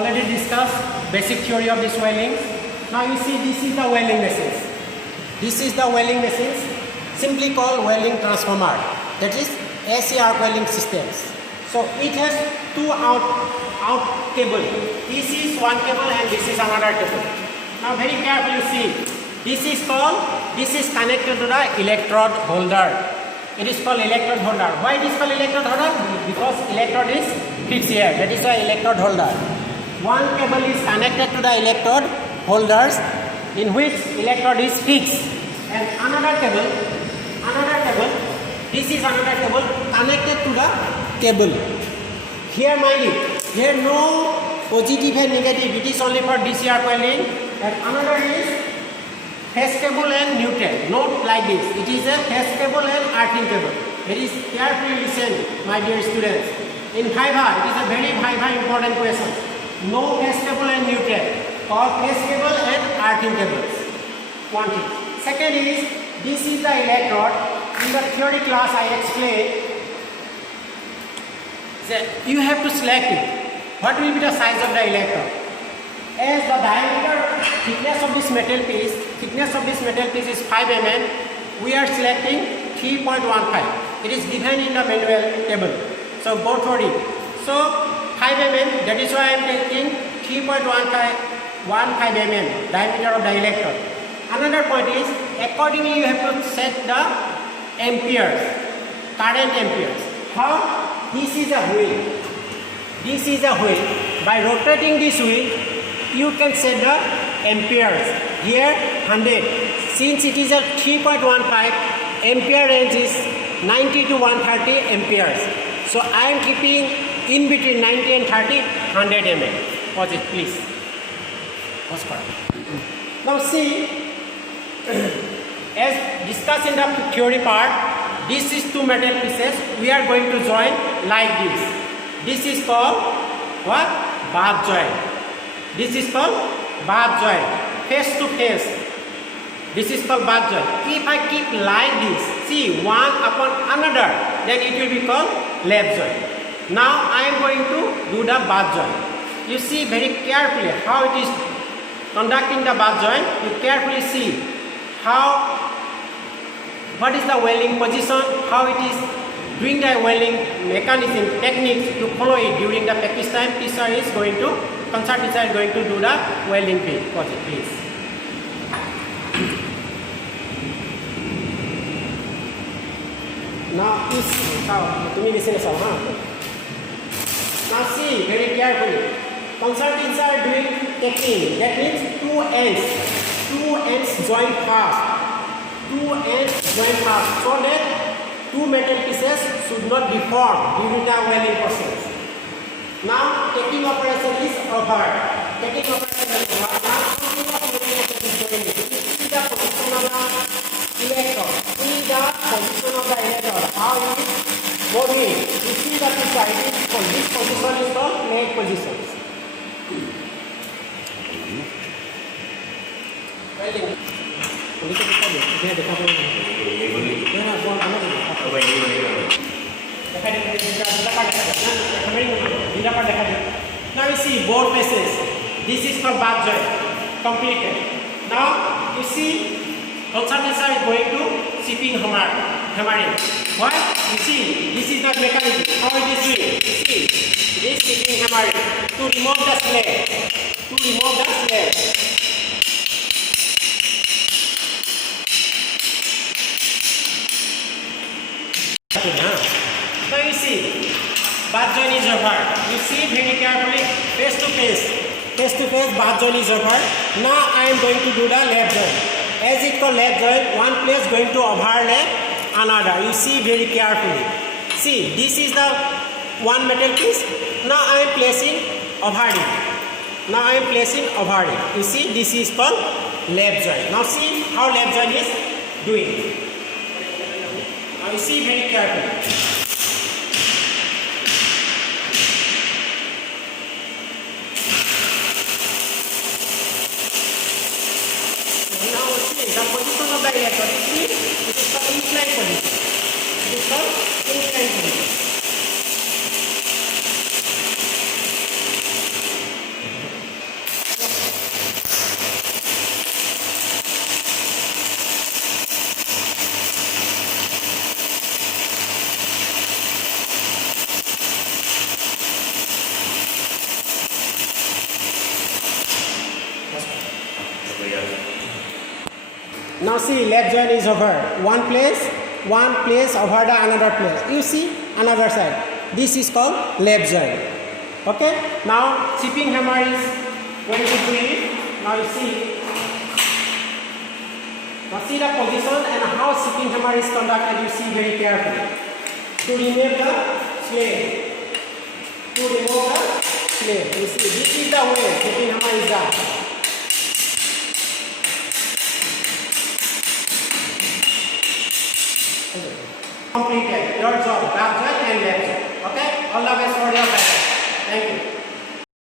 already discussed basic theory of this welding. Now you see this is the welding machine. This is the welding machine, simply called welding transformer. That is AC arc welding systems. So it has two out cable. This is one cable and this is another cable. Now very carefully see. This is connected to the electrode holder. It is called electrode holder. Why it is called electrode holder? Because electrode is fixed here. That is why electrode holder. One cable is connected to the electrode holders in which electrode is fixed. And another cable, this is another cable connected to the cable. Here mind it, here no positive and negative. It is only for DC arc welding. And another is phase cable and neutral. Note like this. It is a phase cable and earthing cable. It is carefully listen, my dear students. In Viva, it is a very important question. No phase cable and neutral, or phase cable and earthing cables. One thing. Second is, this is the electrode. In the theory class, I explained that you have to select it. What will be the size of the electrode? As the diameter thickness of this metal piece is 5 mm, we are selecting 3.15. It is given in the manual table. So both for it. So 5 mm, that is why I am taking 3.15 mm diameter of the electrode. Another point is, accordingly you have to set the amperes, current amperes. How? This is a wheel. This is a wheel. By rotating this wheel, you can set the amperes. Here 100. Since it is a 3.15, ampere range is 90 to 130 amperes. So I am keeping in between 90 and 30, 100 mm. Pause it, please. Pause for it. Now see, as discussed in the theory part, this is two metal pieces. We are going to join like this. This is called what? Bath joint. This is called bath joint. Face to face. This is called bath joint. If I keep like this, see one upon another, then it will be called lap joint. Now I am going to do the bath joint. You see very carefully how it is conducting the bath joint. You carefully see what is the welding position, how it is doing the welding mechanism, techniques to follow it during the practice time. Concert teacher is going to do the welding bit. Pause it, please. Now now see very carefully. Concert teacher are doing technique. That means two ends join fast. Two ends join fast, so that two metal pieces should not deform during the welding process. Now taking operation is over. Taking operation is over. Now two metal is joining. See the position of the electrode. See the position of the electrode. How it is moving. You see the picture. This position is called plate positions. Welding. Now you see both faces. This is for bath joint completed. Now you see consultant is going to shipping hammering. Why? You see this is the mechanism. How it is doing? You see this shipping hammering to remove the slab. Now you see, bath joint is over. You see very carefully, face to face bath joint is over. Now I am going to do the lap joint. As it called lap joint, one place going to overlap another. You see very carefully. See, this is the one metal piece. Now I am placing over it. You see, this is called lap joint. Now see how lap joint is doing. Now you see very carefully. Now see the position of the electrode. See, it is called inclined position. It is called inclined position. Now see, lap joint is over. One place over the another place. You see, another side. This is called lap joint. Okay? Now, chipping hammer is going to do it. Now you see. Now see the position and how chipping hammer is conducted. You see very carefully. To remove the slave. You see, this is the way chipping hammer is done.